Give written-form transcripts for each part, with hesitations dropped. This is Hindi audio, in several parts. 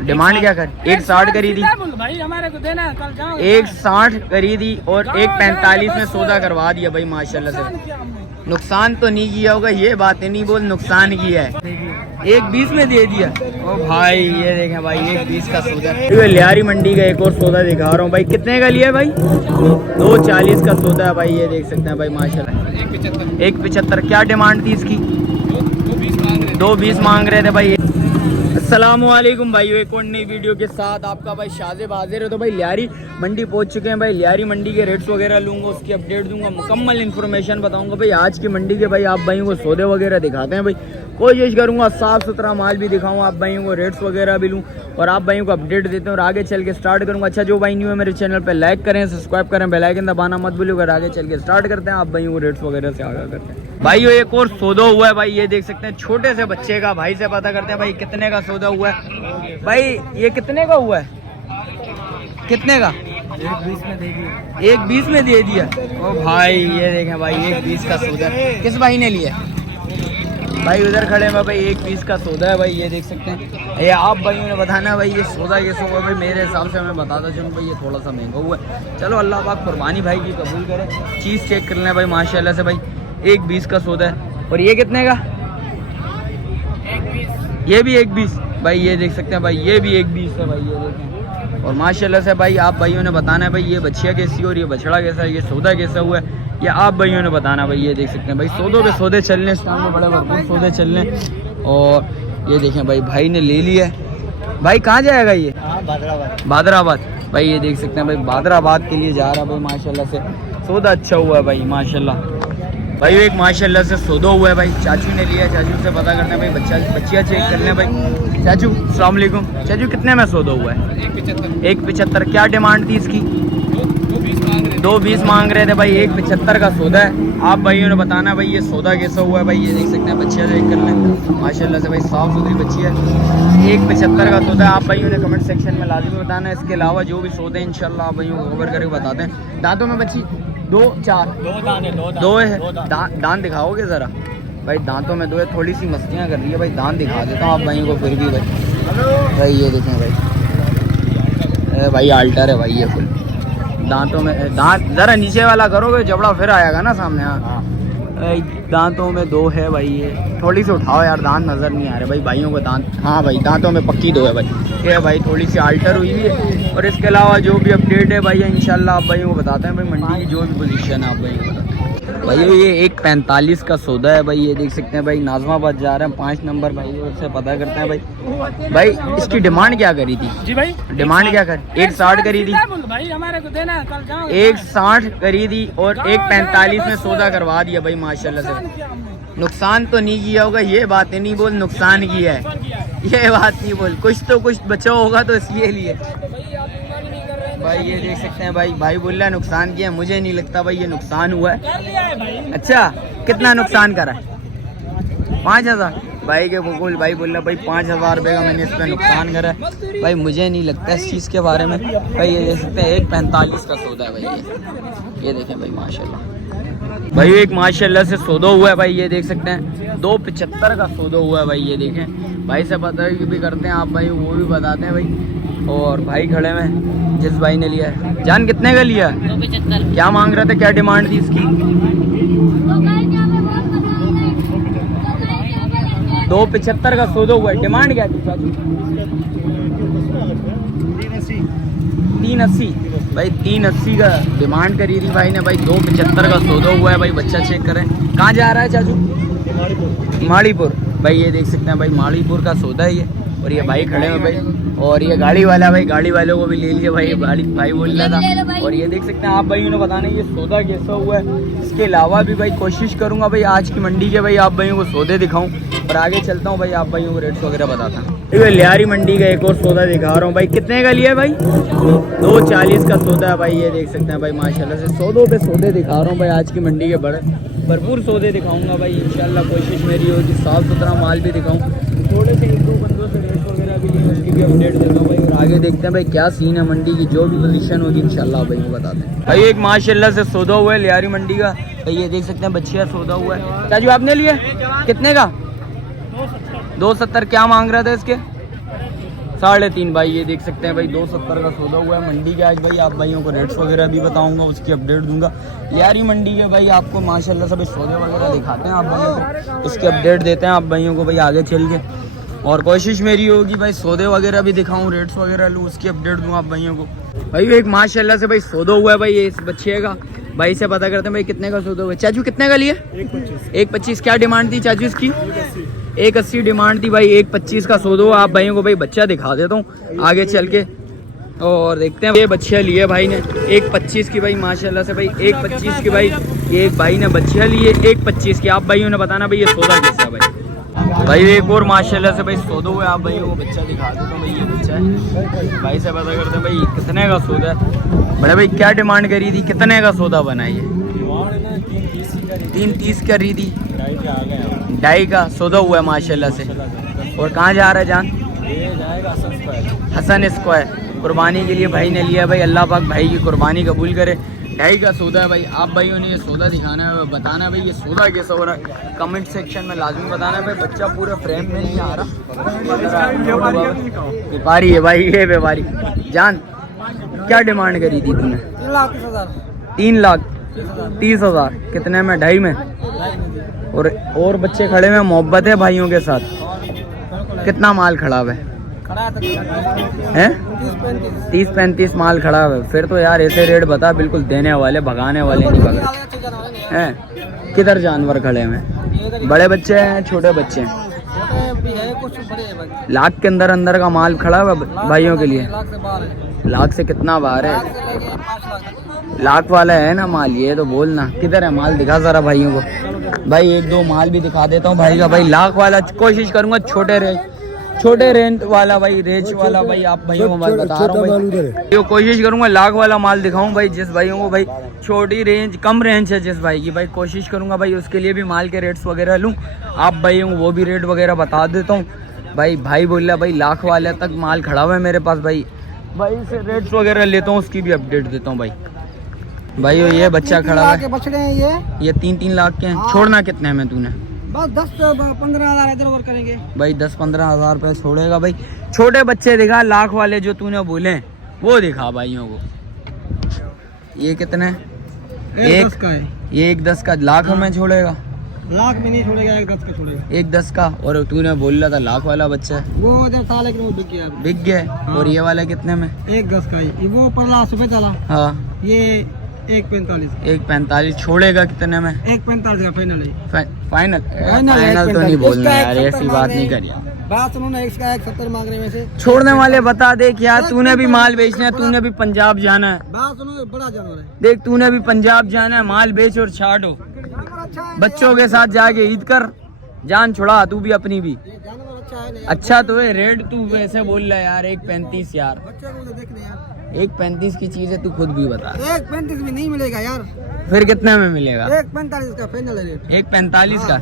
डिमांड क्या कर? 1.60 करी थी भाई, हमारे को देना कल जाओ। 1.60 करी थी और 1.45 में सौदा करवा दिया भाई माशाल्लाह से। नुकसान तो नहीं किया होगा, ये बात नहीं बोल, नुकसान किया है। 1.20 में दे दिया। ओ भाई ये देखें भाई, 1.20 का सौदा। लियारी मंडी का एक और सौदा दिखा रहा हूँ भाई। कितने का लिया भाई? 2.40 का सौदा है भाई, ये देख सकते हैं भाई माशाल्लाह। 1.75 क्या डिमांड थी इसकी? 2.20 मांग रहे थे भाई। अस्सलामुअलैकुम भाई, एक और नई वीडियो के साथ आपका भाई शाज़ेब हाजिर है। तो भाई लियारी मंडी पहुंच चुके हैं भाई। लियारी मंडी के रेट्स वगैरह लूंगा, उसकी अपडेट दूंगा, मुकम्मल इन्फॉर्मेशन बताऊंगा भाई आज की मंडी के। भाई आप भाइयों को सौदे वगैरह दिखाते हैं भाई, कोशिश करूंगा साफ़ सुथरा माल भी दिखाऊँ, आप भाइयों को रेट्स वगैरह भी लूँ और आप भाइयों को अपडेट देते हैं और आगे चल के स्टार्ट करूँगा। अच्छा जो भाई न्यू है मेरे चैनल पर लाइक करें, सब्सक्राइब करें, बेल आइकन दबाना मत भूलिए। अगर आगे चल के स्टार्ट करते हैं, आप भाइयों को रेट्स वगैरह से आगाह करते हैं। भाई एक और सौदा हुआ है भाई, ये देख सकते हैं छोटे से बच्चे का। भाई से पता करते हैं भाई कितने का सौदा हुआ है भाई। ये कितने का हुआ है? कितने का? 1.20 में दे दिया। 1.20 में दे दिया। ओ भाई ये देखें भाई, 1.20 का सौदा। किस भाई ने लिया भाई? उधर खड़े हैं भाई, 1.20 का सौदा है भाई, ये देख सकते हैं। ये आप भाइयों ने बताना भाई ये सौदा कैसे हुआ भाई। मेरे हिसाब से मैं बताता चलूँ भाई, ये थोड़ा सा महंगा हुआ है। चलो अल्लाह पाक कुर्बानी भाई की कबूल करे। चीज़ चेक कर लें भाई माशाल्लाह से भाई, 1.20 का सौदा है। और ये कितने का? 1.20। ये भी 1.20 भाई, ये देख सकते हैं भाई, ये भी 1.20 है भाई, ये देखें। और माशाल्लाह से भाई आप भाइयों ने बताना है भाई ये बछिया कैसी और ये बछड़ा कैसा है, ये सौदा कैसा हुआ है, ये आप भाइयों ने बताना भाई। ये देख सकते हैं भाई सौदों पे सौदे चल रहे हैं, इस टाइम में बड़े भरपूर सौदे चल रहे हैं। और ये देखें भाई, भाई ने ले लिया है भाई। कहाँ जाएगा ये? बादराबाद भाई, ये देख सकते हैं भाई, बादराबाद के लिए जा रहा है भाई माशाल्लाह से। सौदा अच्छा हुआ है भाई माशाल्लाह भाई। एक माशाल्लाह से सौदा हुआ है भाई, चाचू ने लिया। चाचू से पता करते हैं भाई, बच्चियाँ चेक कर लें भाई। चाचू अस्सलाम वालेकुम। चाचू कितने में सौदा हुआ है? 1.75 क्या डिमांड थी इसकी? 2.20 मांग रहे थे भाई। 1.75 का सौदा है। आप भाइयों ने बताना भाई ये सौदा कैसा हुआ है भाई। ये देख सकते हैं बच्चियाँ चेक कर लें माशाल्लाह से भाई, साफ़ सुथरी बच्ची है। 1.75 का सौदा है। आप भाइयों ने कमेंट सेक्शन में लाजमी बताना है। इसके अलावा जो भी सौदे हैं इंशाल्लाह आप भाइयों को खबर करके बताते हैं। दांतों में बच्ची 2 4 दो है। दांत दिखाओगे ज़रा भाई? दांतों में 2 है, थोड़ी सी मस्तियाँ कर रही है भाई, दांत दिखा देता हूँ आप भाइयों को फिर भी भाई। भाई ये देखें भाई, भाई आल्टर है भाई, ये फुल दांतों में। दांत ज़रा नीचे वाला करोगे जबड़ा फिर आएगा ना सामने। हाँ दांतों में 2 है भाई। ये थोड़ी सी उठाओ यार, दांत नज़र नहीं आ रहे भाई भाइयों को दांत। हाँ भाई दांतों में पक्की 2 है भाई। ये भाई थोड़ी सी आल्टर हुई है। और इसके अलावा जो भी अपडेट है भाई इंशाल्लाह आप भाइयों को बताते हैं भाई। मंडी की जो भी पोजीशन है आप भाइयों को बताते हैं भाई। ये 1.45 का सौदा है भाई, ये देख सकते हैं भाई। नाजमाबाद जा रहे हैं 5 नंबर भाई, उससे पता करते हैं भाई। भाई इसकी डिमांड क्या करी थी? जी भाई, डिमांड क्या कर? 1.60 करी थी भाई, हमारे को देना कल जाओ। 1.60 करी थी और 1.45 में सौदा करवा दिया भाई माशाल्लाह से। नुकसान तो नहीं किया होगा, ये बात नहीं बोल, नुकसान किया है। ये बात नहीं बोल, कुछ तो कुछ बचा होगा तो इसलिए लिए भाई। ये देख सकते हैं भाई, भाई बोल रहा है नुकसान किया है। मुझे नहीं लगता भाई ये नुकसान हुआ है। अच्छा कितना नुकसान करा है? 5,000 भाई के बकुल भाई बोल रहा भाई 5,000 रुपये का मैंने इस पर नुकसान करा है भाई। मुझे नहीं लगता इस चीज़ के बारे में भाई। ये देख सकते हैं 1.45 का सौदा है भाई। ये देखें भाई माशाल्लाह भाई, एक माशाल्लाह से सौदा हुआ है भाई। ये देख सकते हैं 2.75 का सौदा हुआ है भाई। ये देखें भाई से पता भी करते हैं आप भाई, वो भी बताते हैं भाई। और भाई खड़े में जिस भाई ने लिया है। जान कितने का लिया? 2.75 क्या मांग रहे थे? क्या डिमांड थी इसकी? 2.75 का सौदा हुआ है। डिमांड क्या थी? 380 भाई, 380 का डिमांड करी थी भाई ने भाई। 2.75 का सौदा हुआ है भाई। बच्चा चेक करें। कहाँ जा रहा है चाचू? माड़ीपुर भाई, ये देख सकते हैं भाई, माड़ीपुर का सौदा है ये। और ये भाई खड़े हैं भाई। और ये गाड़ी वाला भाई, गाड़ी वालों को भी ले लिया भाई। गाड़ी भाई बोल रहा था। और ये देख सकते हैं आप भाइयों ने बताना ये सौदा कैसा हुआ है। इसके अलावा भी भाई कोशिश करूंगा भाई आज की मंडी के भाई आप भाइयों को सौदे दिखाऊं और आगे चलता हूं भाई, आप भाइयों को रेट्स वगैरह बताता हूं। ठीक है, लियारी मंडी का एक और सौदा दिखा रहा हूँ भाई। कितने का लिया भाई? 2.40 का सौदा है भाई। ये देख सकते हैं भाई माशाल्लाह से सौदों पे सौदे दिखा रहा हूँ भाई आज की मंडी के। बड़े भरपूर सौदे दिखाऊंगा भाई इंशाल्लाह। कोशिश मेरी होगी साफ़ सुथरा माल भी दिखाऊँ, थोड़े से 1-2 बंदों से रेट वगैरह भी लिए, उसकी भी अपडेट देता हूँ भाई। और आगे देखते हैं भाई क्या सीन है मंडी की, जो भी पोजीशन होगी इंशाल्लाह भाई को बताते हैं भाई। एक माशाल्लाह से सौदा हुआ है लियारी मंडी का भाई। ये देख सकते हैं बच्चियाँ सौदा हुआ है। चाचू आपने लिया कितने का? 270 क्या मांग रहा था इसके? 3.5 भाई ये देख सकते हैं भाई 270 का सौदा हुआ है मंडी के आज भाई। आप भाइयों को रेट्स वगैरह भी बताऊंगा, उसकी अपडेट दूंगा। लियारी मंडी के भाई आपको माशाल्लाह से भाई सौदे वगैरह दिखाते हैं आप भाइयों को, उसकी अपडेट देते हैं आप भाइयों को भाई आगे चल के। और कोशिश मेरी होगी भाई सौदे वगैरह भी दिखाऊं, रेट्स वगैरह लूँ, उसकी अपडेट दूँ आप भाइयों को। भाई एक माशाल्लाह से भाई सौदा हुआ है भाई ये इस बच्चे का। भाई से पता करते हैं भाई कितने का सौदा हुआ है। चाचू कितने का लिए? 1.25। क्या डिमांड थी चाचू इसकी? 1.80 डिमांड थी भाई। 1.25 का सौदा हुआ। आप भाइयों को भाई बच्चा दिखा देता हूँ आगे चल के और देखते हैं। ये बच्चियाँ लिए भाई ने 1.25 की भाई माशाल्लाह से भाई 1.25 की भाई। ये एक भाई ने बच्चियाँ लिए 1.25 की। आप भाइयों ने बताना भाई ये सौदा कैसा है भाई। भाई एक और माशाल्लाह से भाई सौदा हुआ है। आप भाइयों को बच्चा दिखा देता हूँ भाई ये बच्चा है। भाई से पता करते हैं भाई कितने का सौदा है। बड़े भाई क्या डिमांड करी थी, कितने का सौदा बना ये? 3.30 करी थी। 2.5 का सौदा हुआ है माशाल्लाह से। और कहाँ जा रहा है जान? हसन स्क्वायर कुर्बानी के लिए भाई ने लिया भाई। अल्लाह पाक भाई की कुर्बानी कबूल करे। 2.5 का सौदा है भाई। आप भाइयों ने ये सौदा दिखाना है, बताना है भाई ये सौदा कैसा हो रहा है। कमेंट सेक्शन में लाजमी बताना है भाई। बच्चा पूरे फ्रेम में नहीं आ रहा। व्यापारी है भाई ये व्यापारी। जान क्या डिमांड करी थी तूने? 3,30,000। कितने में? 2.5 में। और बच्चे खड़े में मोहब्बत है भाइयों के साथ। कितना माल खड़ा है? 30-35 माल खड़ा है। फिर तो यार ऐसे रेट बता, बिल्कुल देने वाले, भगाने वाले नहीं भगा हैं। किधर जानवर खड़े हैं? बड़े बच्चे हैं छोटे बच्चे हैं? लाख के अंदर का माल खड़ा है भाइयों के लिए। लाख से कितना बाहर है? लाख वाला है ना माल। ये तो बोलना किधर है माल, दिखा जरा भाइयों को। भाई 1-2 माल भी दिखा देता हूँ भाई का। भाई लाख वाला कोशिश करूंगा, छोटे रेंज वाला भाई, रेंज वाला भाई आप भाइयों को मैं बता रहा हूँ भाई। कोशिश करूंगा लाख वाला माल दिखाऊं भाई। जिस भाइयों को भाई छोटी रेंज, कम रेंज है जिस भाई की, भाई कोशिश करूंगा भाई उसके लिए भी माल के रेट्स वगैरह लूँ। आप भाइयों को वो भी रेट वगैरह बता देता हूँ भाई बोल रहा भाई लाख वाले तक माल खड़ा हुआ है मेरे पास भाई से रेट्स वगैरह लेता हूँ, उसकी भी अपडेट देता हूँ भाई ये बच्चा खड़ा है। बछड़े हैं ये 3-3 लाख के हैं। छोड़ना कितने में तूने? बस 10-15 हज़ार इधर और करेंगे भाई। 10-15 हज़ार रुपये छोड़ेगा भाई। छोटे बच्चे दिखा, लाख वाले जो तूने बोले वो दिखा भाइयों को। ये कितने? 1.10 का है। ये 1.10 का। लाख में छोड़ेगा? लाख में नहीं छोड़ेगा, 1.10 का छोड़ेगा। 1.10 का। और तूने बोल रहा था लाख वाला बच्चा है, वो इधर था लेकिन वो बिक गया। हाँ। और ये वाला कितने में? 1.10 का ही। वो 15 रुपये चला। हाँ ये 1.45। 1.45 छोड़ेगा कितने में? 1.45 का फाइनल है। फाइनल तो नहीं बोलना यार, ऐसी बात नहीं करिए। बात सुनो ना, 1.70 मांग रहे हैं वैसे। छोड़ने वाले बता देख यार, तूने भी माल बेचना है, तूने भी पंजाब जाना है। बात सुनो, बड़ा जानवर है। देख तूने भी पंजाब जाना है, माल बेच और छाटो। बच्चों के साथ जाके ईद कर, जान छुड़ा तू भी अपनी भी। जानवर अच्छा है। अच्छा तो है रेट, तू वैसे बोल रहा है यार 1.35 यार। बच्चे को देखने यार 1.35 की चीज है, तू खुद भी बता। 1.35 में नहीं मिलेगा यार। फिर कितने में मिलेगा? 1.45 का फाइनल है रेट। 1.45 का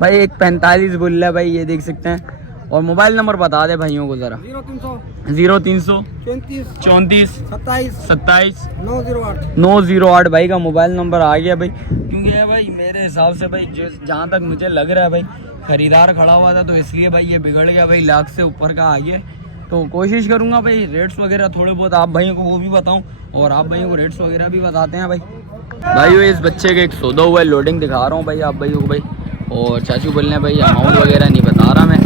भाई। 1.45 बोल रहा है भाई, ये देख सकते हैं। और मोबाइल नंबर बता दे भाइयों को जरा। 0300 34 27 908 भाई का मोबाइल नंबर आ गया भाई। क्योंकि है भाई मेरे हिसाब से भाई जो जहाँ तक मुझे लग रहा है भाई खरीदार खड़ा हुआ था, तो इसलिए भाई ये बिगड़ गया भाई, लाख से ऊपर का आ गया। तो कोशिश करूँगा भाई रेट्स वगैरह थोड़े बहुत आप भाइयों को वो भी बताऊँ, और आप भाइयों को रेट्स वगैरह भी बताते हैं भाई। इस बच्चे का एक सौदा हुआ है, लोडिंग दिखा रहा हूँ भाई आप भाइयों को भाई। और चाचू बोल रहे हैं भाई अमाउंट वगैरह नहीं बता रहा मैं।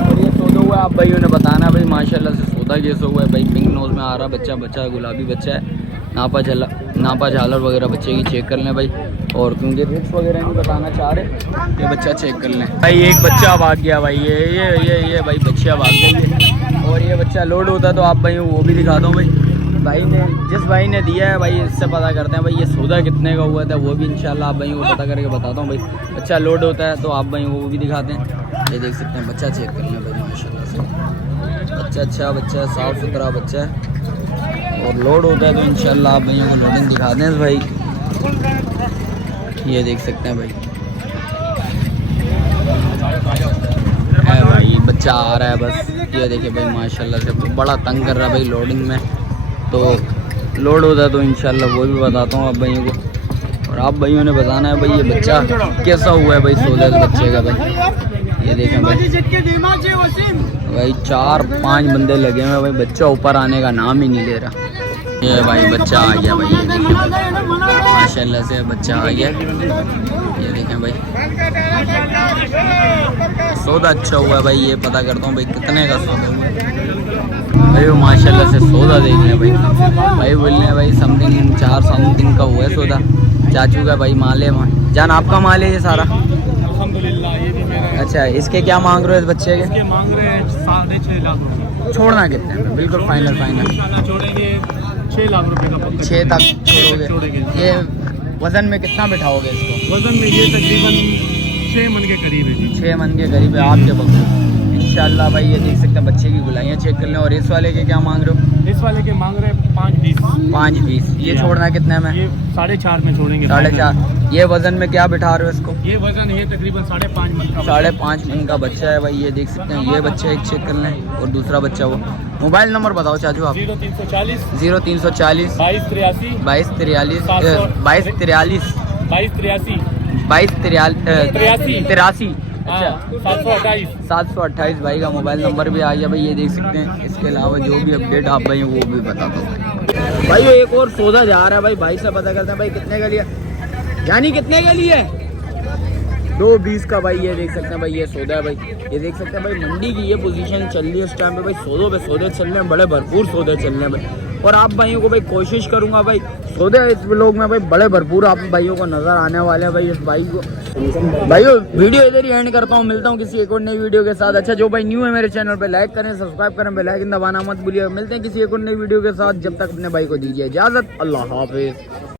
और ये सौदा हुआ है, आप भाइयों ने बताना भाई माशाल्लाह से सौदा कैसा हुआ है भाई। पिंक नोज में आ रहा बच्चा गुलाबी बच्चा है। नापा झालर वगैरह बच्चे की चेक कर लें भाई। और क्योंकि रेट्स वगैरह नहीं बताना चाह रहे, ये बच्चा चेक कर लें भाई। एक बच्चा भाग गया भाई, ये भाई बच्चा भाग गई। और ये बच्चा लोड होता है तो आप भाई वो भी दिखा दो भाई ने जिस भाई ने दिया है भाई, इससे पता करते हैं भाई ये सौदा कितने का हुआ था, वो भी इंशाल्लाह आप भाई को पता करके बताता हूँ भाई। बच्चा लोड होता है तो आप भाई वो भी दिखाते हैं। ये देख सकते हैं बच्चा चेक कर लें भाई माशाल्लाह से। अच्छा बच्चा है, साफ़ सुथरा बच्चा है। और लोड होता है तो इंशाल्लाह आप भाइयों को लोडिंग दिखा दें भाई। ये देख सकते हैं भाई, है भाई बच्चा आ रहा है बस। ये देखिए भाई माशाल्लाह से बड़ा तंग कर रहा है भाई लोडिंग में। तो लोड होता है तो इंशाल्लाह वो भी बताता हूँ आप भाइयों को। और आप भाइयों ने बताना है भाई ये बच्चा कैसा हुआ है भाई, 16 बच्चे का भाई। ये देखें भाई। भाई 4-5 बंदे लगे हुए भाई, बच्चा ऊपर आने का नाम ही नहीं ले रहा। ये भाई बच्चा आ गया भाई, ये देखें माशाल्लाह से बच्चा आ गया। ये देखें भाई सौदा अच्छा हुआ है भाई। ये पता करता हूँ भाई कितने का सौदा हुआ है भाई। वो माशाल्लाह से सौदा देख लें भाई। भाई बोल रहे हैं भाई समथिंग 4 समथिंग का हुआ है सौदा। चाचू का भाई माल है जान, आपका माल है ये सारा? अल्हम्दुलिल्लाह ये भी मेरा। अच्छा, इसके क्या मांग रहे हो इस बच्चे के? इसके मांग रहे हैं 6.5 लाख रुपए। छोड़ना कितने में? बिल्कुल फाइनल इंशाल्लाह छोड़ेंगे 6 लाख रुपए का पक्का। 6 तक छोड़ोगे? ये वजन में कितना बिठाओगे इसको? वजन में ये तकरीबन 6 मन के करीब है जी। 6 मन के करीब है आपके बकरे इंशाल्लाह भाई। ये देख सकते हैं बच्चे की गुलाइयाँ चेक कर लें। और इस वाले के क्या मांग रहे हो? इस वाले के मांग रहे हैं 5.20। 5.20। ये छोड़ना कितने में? ये 4.5 में छोड़ेंगे। 4.5। ये वजन में क्या बिठा रहे हो इसको? ये वजन है तकरीबन 5.5 मन का। 5.5 मन का बच्चा है भाई। ये देख सकते हैं ये बच्चा एक चेक कर लें और दूसरा बच्चा वो। मोबाइल नंबर बताओ चाचू आप। 0340 0340 2283 83। अच्छा 728। 728 भाई का मोबाइल नंबर भी आ गया भाई। ये देख सकते हैं। इसके अलावा जो भी अपडेट आप भाई वो भी बता दो भाई। ये एक और सौदा जा रहा है भाई, भाई से पता करते हैं भाई कितने का लिया, यानी कितने का लिए? 2.20 का भाई। ये देख सकते हैं भाई ये सौदा है भाई। ये देख सकते हैं भाई मंडी की ये पोजीशन चल रही है इस टाइम पे भाई। सौदों पे सौदे चल रहे हैं, बड़े भरपूर सौदे चल रहे हैं भाई। और आप भाइयों को भाई कोशिश करूंगा भाई सौदे इस व्लॉग में भाई बड़े भरपूर आप भाइयों को नजर आने वाले हैं भाई। इस भाई को भाइयों वीडियो इधर ही एंड करता हूँ, मिलता हूँ किसी एक और नई वीडियो के साथ। अच्छा जो भाई न्यू है मेरे चैनल पे लाइक करें, सब्सक्राइब करें, बेल आइकन दबाना मत भूलिए। मिलते हैं किसी एक और नई वीडियो के साथ, जब तक अपने भाई को दीजिए इजाजत। अल्लाह हाफिज।